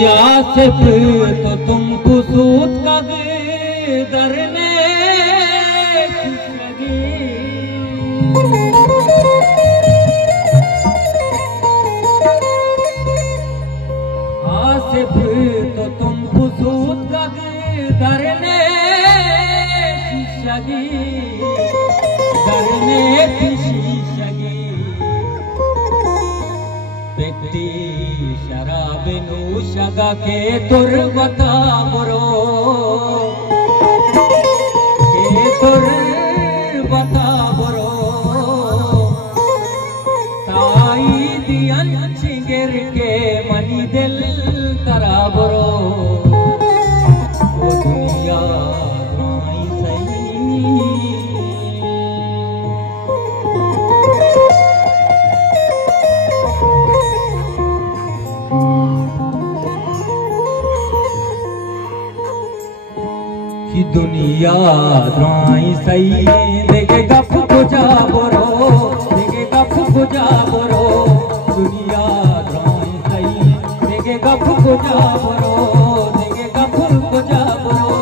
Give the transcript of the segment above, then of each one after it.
यासिफ तो तुमको सूद का दरने लगी। यासिफ तो तुमको सूद का दरने लगी, दरने शीशगी बेटी शराब नूशगा के तुरबता बुरो, के तुरबता बुरो ताई दियन चिंगर के मनी दिल तरा बुरो। वो दुनिया राई सही कि दुनिया द्राई सही देखे गप बुझा बोरो, देखे गप बुझा बोरो। दुनिया द्राई सही देखे गप बुझा बोरो, देखे गप बुझा बोरो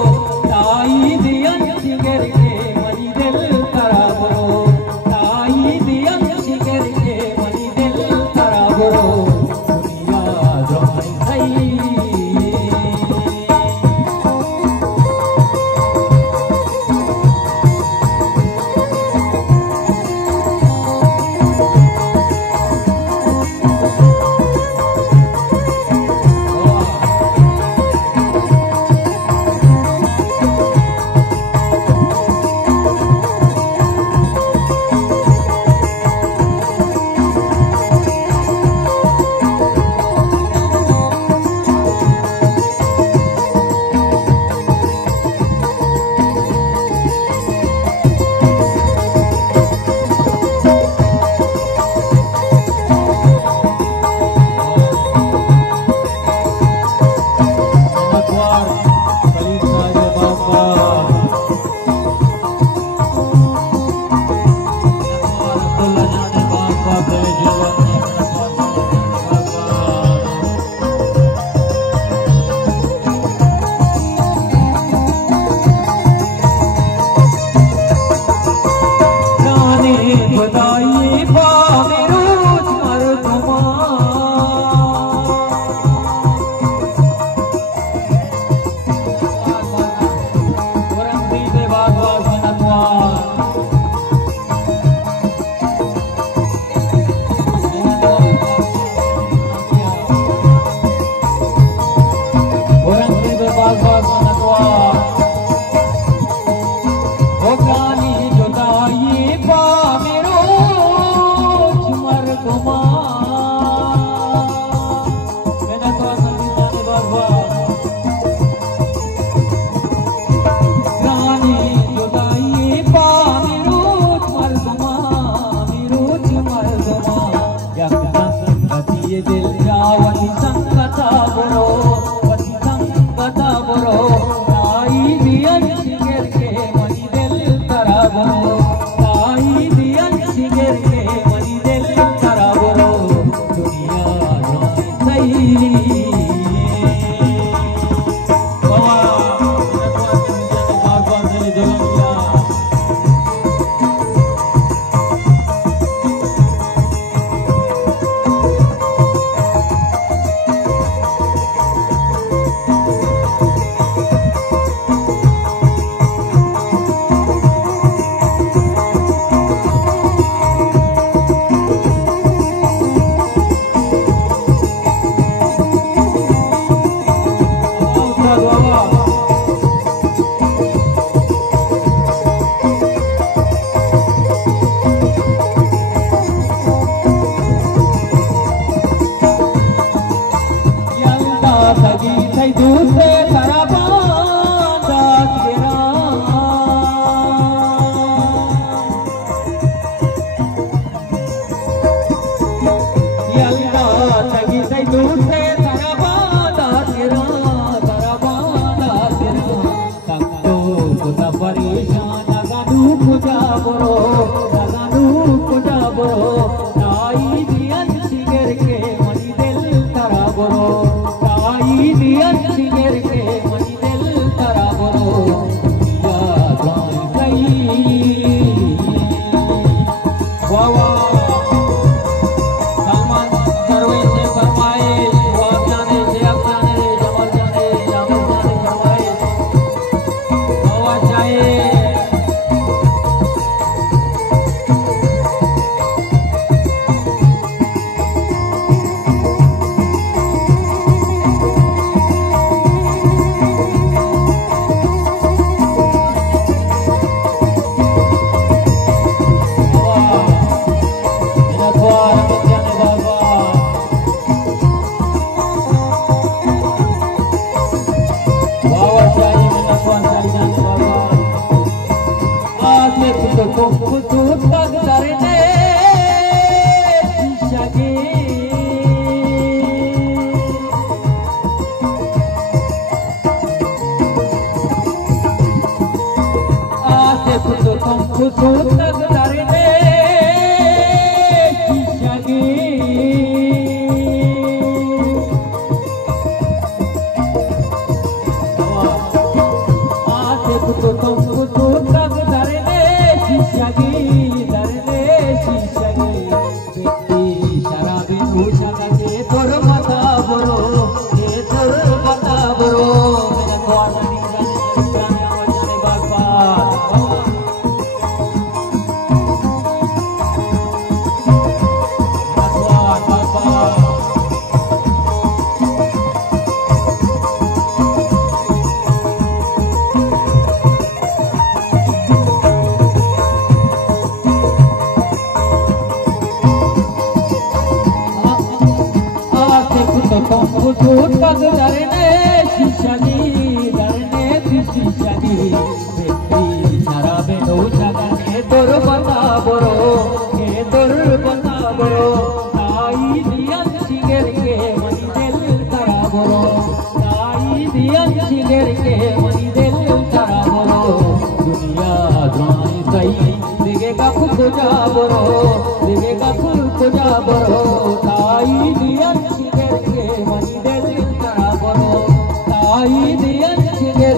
ताई दियन चिंगर के मनी दिल तरा बोरो, ताई दियन चिंगर के मनी दिल तरा बोरो। दुनिया द्राई सही बताइए पावे रोज मर्दमा औरंगज़ेब से बात मिनतवा औरंगज़ेब से बात मिनतवा हो गानी जुदाई पावे दिल जावती संगता बुरो, वती संगता बुरो ताई दियन चिंगर के मनी दिल तरा बुरो, ताई दियन चिंगर के मनी दिल तरा बुरो। दुनिया राई सही दूसरे तरफ दूसरे तरफ परेशान गानू पूजा बरो, गानू पूजा बरो ताई दियन चिंगर के मनी दिल तरा बरो, ताई सोतक दरने शिशगी आते तो तुमको सोतक दरने शिशगी बेटी शराबी नूशा के तोर बता बरो के तोर बता बरो मेरा द्वारा निकलने जाने बाबा सूट पग दरने शिशगी बेटी शराबे नूशा के तोर बता बरो के तोर बता बरो ताई दियन सिगर के मनी दिल तरा बरो ताई दियन सिगर के मनी दिल तरा बरो दुनिया द्राई सही दिगेगा खुजा बरो दिगेगा खुजा बरो ताई दियन सिगर के मनी दिल तरा बरो ताई दियन सिगर